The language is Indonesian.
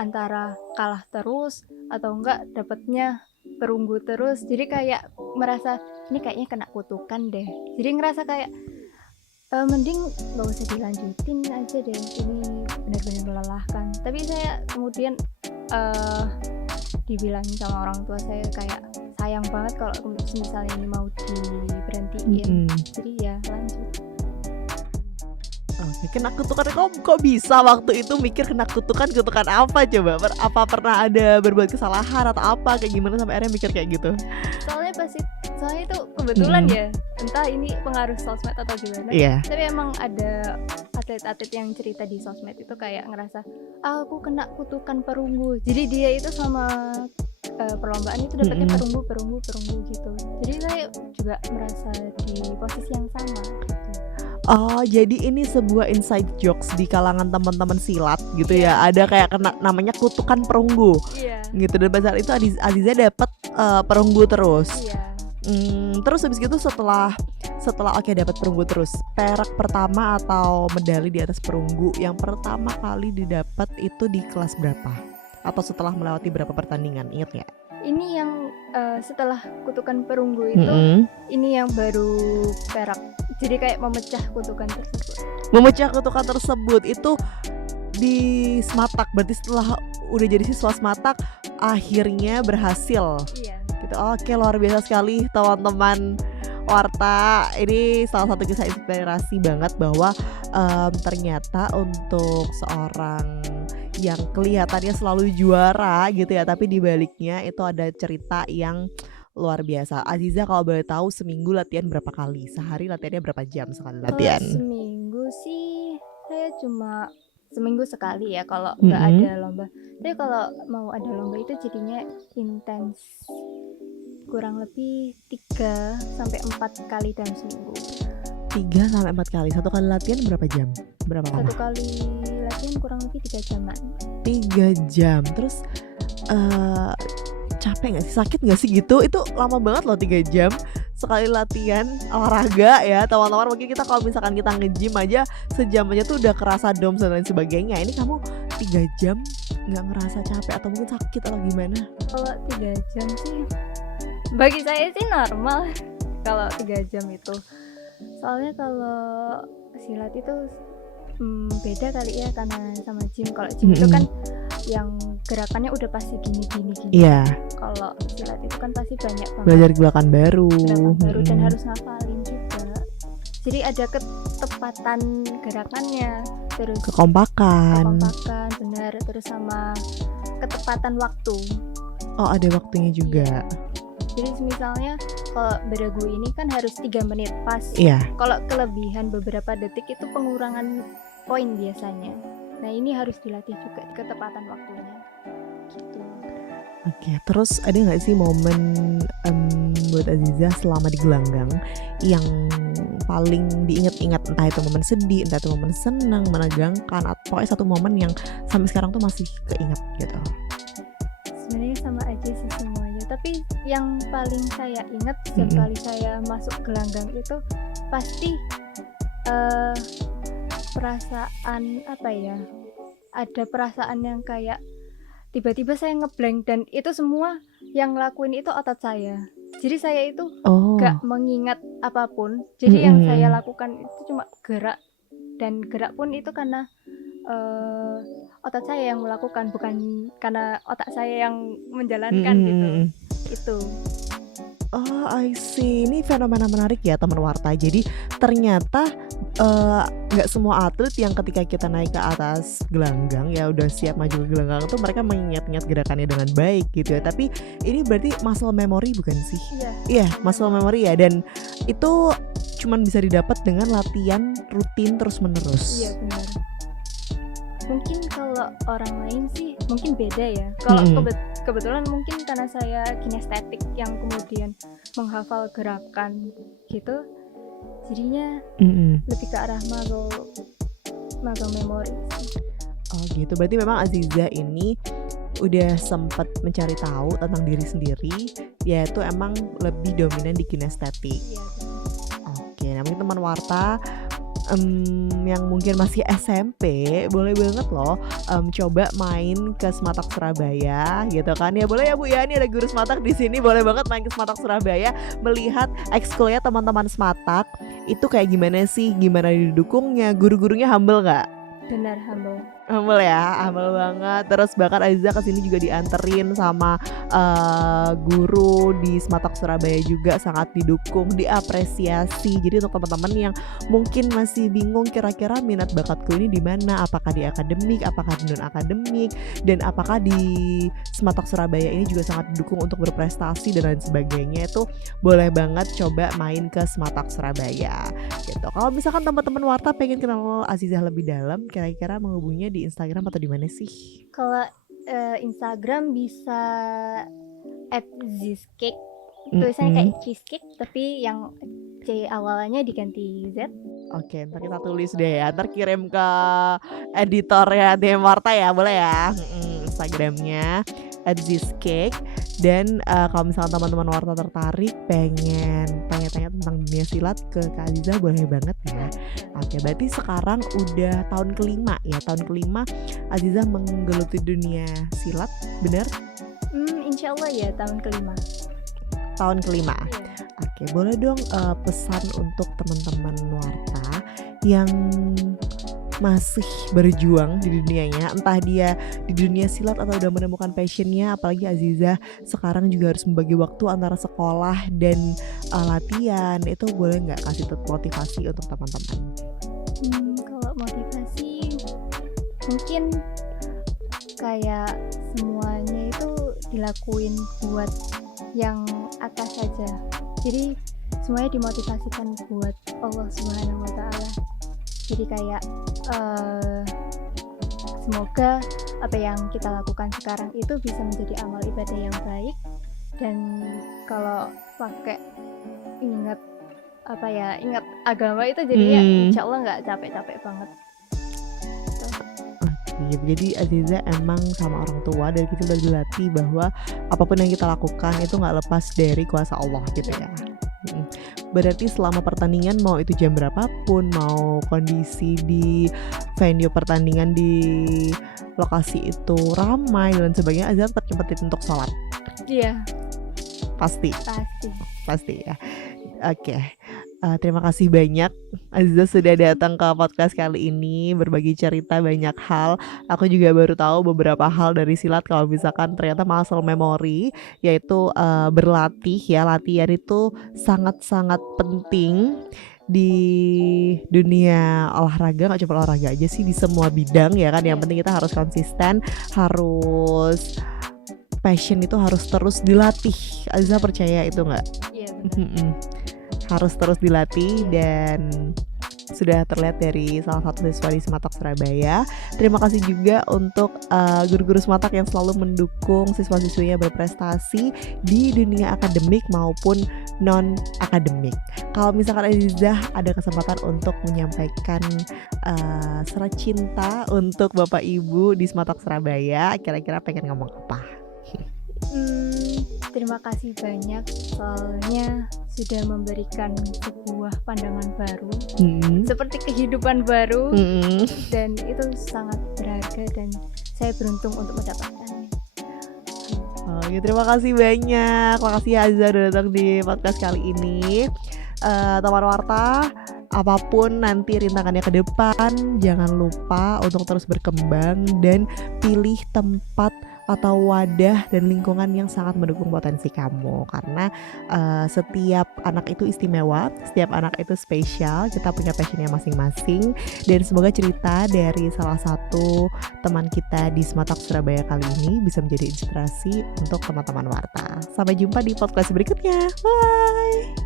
antara kalah terus atau enggak dapatnya perunggu terus. Jadi kayak merasa ini kayaknya kena kutukan deh. Jadi ngerasa kayak mending nggak usah dilanjutin aja deh. Ini benar-benar melelahkan. Tapi saya kemudian dibilangin sama orang tua saya kayak sayang banget kalau misalnya ini mau diberhentiin. Jadi ya lanjut. Oke, kena kutukan kok bisa waktu itu mikir kena kutukan apa coba? Apa pernah ada berbuat kesalahan atau apa kayak gimana sampai akhirnya mikir kayak gitu? Soalnya itu kebetulan ya, entah ini pengaruh sosmed atau gimana. Iya. Tapi emang ada atlet-atlet yang cerita di sosmed itu kayak ngerasa aku kena kutukan perunggu. Jadi dia itu sama perlombaan itu dapatnya perunggu gitu. Jadi saya juga merasa di posisi yang sama gitu. Oh, jadi ini sebuah inside jokes di kalangan teman-teman silat gitu ya. Ada kayak kena namanya kutukan perunggu. Iya. Gitu, dan pada saat itu Aziza dapat perunggu terus. Iya. Terus habis gitu setelah oke dapat perunggu terus, perak pertama atau medali di atas perunggu yang pertama kali didapat itu di kelas berapa? Atau setelah melewati berapa pertandingan? Ingat nggak? Ini yang setelah kutukan perunggu itu, ini yang baru perak. Jadi kayak memecah kutukan tersebut. Memecah kutukan tersebut itu di Smatak, berarti setelah udah jadi siswa Smatak akhirnya berhasil. Iya. Gitu. Oke, luar biasa sekali teman-teman Warta. Ini salah satu kisah inspirasi banget bahwa ternyata untuk seorang yang kelihatannya selalu juara gitu ya, tapi dibaliknya itu ada cerita yang luar biasa. Aziza kalau boleh tahu seminggu latihan berapa kali? Sehari latihannya berapa jam sekali latihan? Seminggu sih saya cuma seminggu sekali ya kalau nggak ada lomba. Tapi kalau mau ada lomba itu jadinya intens, kurang lebih 3-4 kali dalam seminggu. 3-4 kali. Satu kali latihan berapa jam? Berapa lama? Satu kali latihan kurang lebih 3 jaman. 3 jam. Terus capek gak sih? Sakit gak sih gitu? Itu lama banget loh 3 jam sekali latihan olahraga ya teman-teman. Mungkin kita kalau misalkan kita nge-gym aja sejam aja tuh udah kerasa DOMS dan lain sebagainya. Ini kamu 3 jam gak ngerasa capek atau mungkin sakit atau gimana? Kalau 3 jam sih bagi saya sih normal kalau 3 jam itu. Soalnya kalau silat itu beda kali ya karena sama gym. Kalau gym itu kan yang gerakannya udah pasti gini. Iya. Kalau silat itu kan pasti banyak banget belajar gerakan baru dan harus ngafalin juga. Jadi ada ketepatan gerakannya, terus kekompakan benar, terus sama ketepatan waktu. Oh, ada waktunya juga. Jadi misalnya kalau beragu ini kan harus 3 menit pas. Iya. Kalau kelebihan beberapa detik itu pengurangan poin biasanya. Nah ini harus dilatih juga ketepatan waktunya gitu. Oke, terus ada nggak sih momen buat Aziza selama di gelanggang yang paling diingat-ingat, entah itu momen sedih, entah itu momen senang, menegangkan, atau pokoknya satu momen yang sampai sekarang tuh masih keinget gitu? Sebenarnya sama aja sih semuanya, tapi yang paling saya ingat setiap kali saya masuk gelanggang itu pasti perasaan apa ya, ada perasaan yang kayak tiba-tiba saya ngeblank dan itu semua yang ngelakuin itu otot saya. Jadi saya itu gak mengingat apapun. Jadi yang saya lakukan itu cuma gerak, dan gerak pun itu karena otot saya yang melakukan, bukan karena otak saya yang menjalankan gitu. Itu. Oh, I see. Ini fenomena menarik ya teman Warta. Jadi ternyata nggak semua atlet yang ketika kita naik ke atas gelanggang ya udah siap maju ke gelanggang itu mereka mengingat-ingat gerakannya dengan baik gitu ya. Tapi ini berarti muscle memory bukan sih? Iya, muscle memory ya. Dan itu cuman bisa didapat dengan latihan rutin terus-menerus. Iya benar. Mungkin kalau orang lain sih mungkin beda ya. Kalau kebetulan mungkin karena saya kinestetik yang kemudian menghafal gerakan gitu, jadinya lebih ke arah muscle memory. Oh gitu, berarti memang Aziza ini udah sempat mencari tahu tentang diri sendiri, yaitu emang lebih dominan di kinestetik. Iya. Oke, nah mungkin teman Warta yang mungkin masih SMP, boleh banget loh, coba main ke Sematak Surabaya gitu kan. Ya boleh ya Bu ya, ini ada guru Sematak di sini, boleh banget main ke Sematak Surabaya, melihat ekskulnya teman-teman Sematak itu kayak gimana sih, gimana didukungnya, guru-gurunya humble nggak? Benar, humble. Humble ya, humble banget. Terus bahkan Aziza kesini juga dianterin sama guru di Sematak Surabaya juga, sangat didukung, diapresiasi. Jadi untuk teman-teman yang mungkin masih bingung kira-kira minat bakatku ini di mana, apakah di akademik, apakah di non akademik, dan apakah di Sematak Surabaya ini juga sangat didukung untuk berprestasi dan lain sebagainya, itu boleh banget coba main ke Sematak Surabaya gitu. Kalau misalkan teman-teman Warta pengen kenal Azizah lebih dalam, kira-kira menghubunginya di Instagram atau di mana sih? Kalau Instagram bisa @zizcake, tulisannya kayak cheesecake tapi yang C awalnya diganti Z. Oke, ntar kita tulis deh ya, ntar kirim ke editornya DM Warta ya, boleh ya. Instagramnya @zizcake. Dan kalau misalnya teman-teman Warta tertarik pengen tanya-tanya tentang dunia silat ke Kak Aziza, boleh banget ya. Oke, berarti sekarang udah tahun kelima ya, tahun kelima Aziza menggeluti dunia silat, bener? Insya Allah ya, tahun kelima. Tahun kelima. Iya. Oke, boleh dong pesan untuk teman-teman Warta yang masih berjuang di dunianya, entah dia di dunia silat atau udah menemukan passionnya. Apalagi Aziza sekarang juga harus membagi waktu antara sekolah dan latihan. Itu boleh nggak kasih motivasi untuk teman-teman? Kalau motivasi mungkin kayak semuanya itu dilakuin buat yang atas saja. Jadi semuanya dimotivasikan buat Allah Subhanahu wa Ta'ala. Jadi kayak semoga apa yang kita lakukan sekarang itu bisa menjadi amal ibadah yang baik, dan kalau pakai ingat agama itu jadinya insya Allah nggak capek-capek banget. Jadi Aziza emang sama orang tua dari kecil udah dilatih bahwa apapun yang kita lakukan itu nggak lepas dari kuasa Allah gitu ya. Berarti selama pertandingan, mau itu jam berapapun, mau kondisi di venue pertandingan di lokasi itu ramai dan sebagainya, Aziza tetap nyempetin untuk sholat. Iya. Pasti ya. Oke. Terima kasih banyak Aziza sudah datang ke podcast kali ini, berbagi cerita banyak hal. Aku juga baru tahu beberapa hal dari silat, kalau misalkan ternyata muscle memory, yaitu berlatih ya, latihan itu sangat-sangat penting di dunia olahraga. Gak cuma olahraga aja sih, di semua bidang ya kan. Yang penting kita harus konsisten, harus passion, itu harus terus dilatih. Aziza percaya itu gak? Iya, harus terus dilatih, dan sudah terlihat dari salah satu siswa di Sematak Surabaya. Terima kasih juga untuk guru-guru Sematak yang selalu mendukung siswa-siswinya berprestasi di dunia akademik maupun non-akademik. Kalau misalkan Aziza ada kesempatan untuk menyampaikan surat cinta untuk Bapak Ibu di Sematak Surabaya, kira-kira pengen ngomong apa? Terima kasih banyak, soalnya sudah memberikan sebuah pandangan baru, seperti kehidupan baru, dan itu sangat berharga dan saya beruntung untuk mendapatkannya. Terima kasih banyak. Makasih ya Aziza udah datang di podcast kali ini. Teman Warta, apapun nanti rintangannya ke depan, jangan lupa untuk terus berkembang dan pilih tempat atau wadah dan lingkungan yang sangat mendukung potensi kamu. Karena setiap anak itu istimewa, setiap anak itu spesial, kita punya passionnya masing-masing. Dan semoga cerita dari salah satu teman kita di Sematak Surabaya kali ini bisa menjadi inspirasi untuk teman-teman Warta. Sampai jumpa di podcast berikutnya. Bye.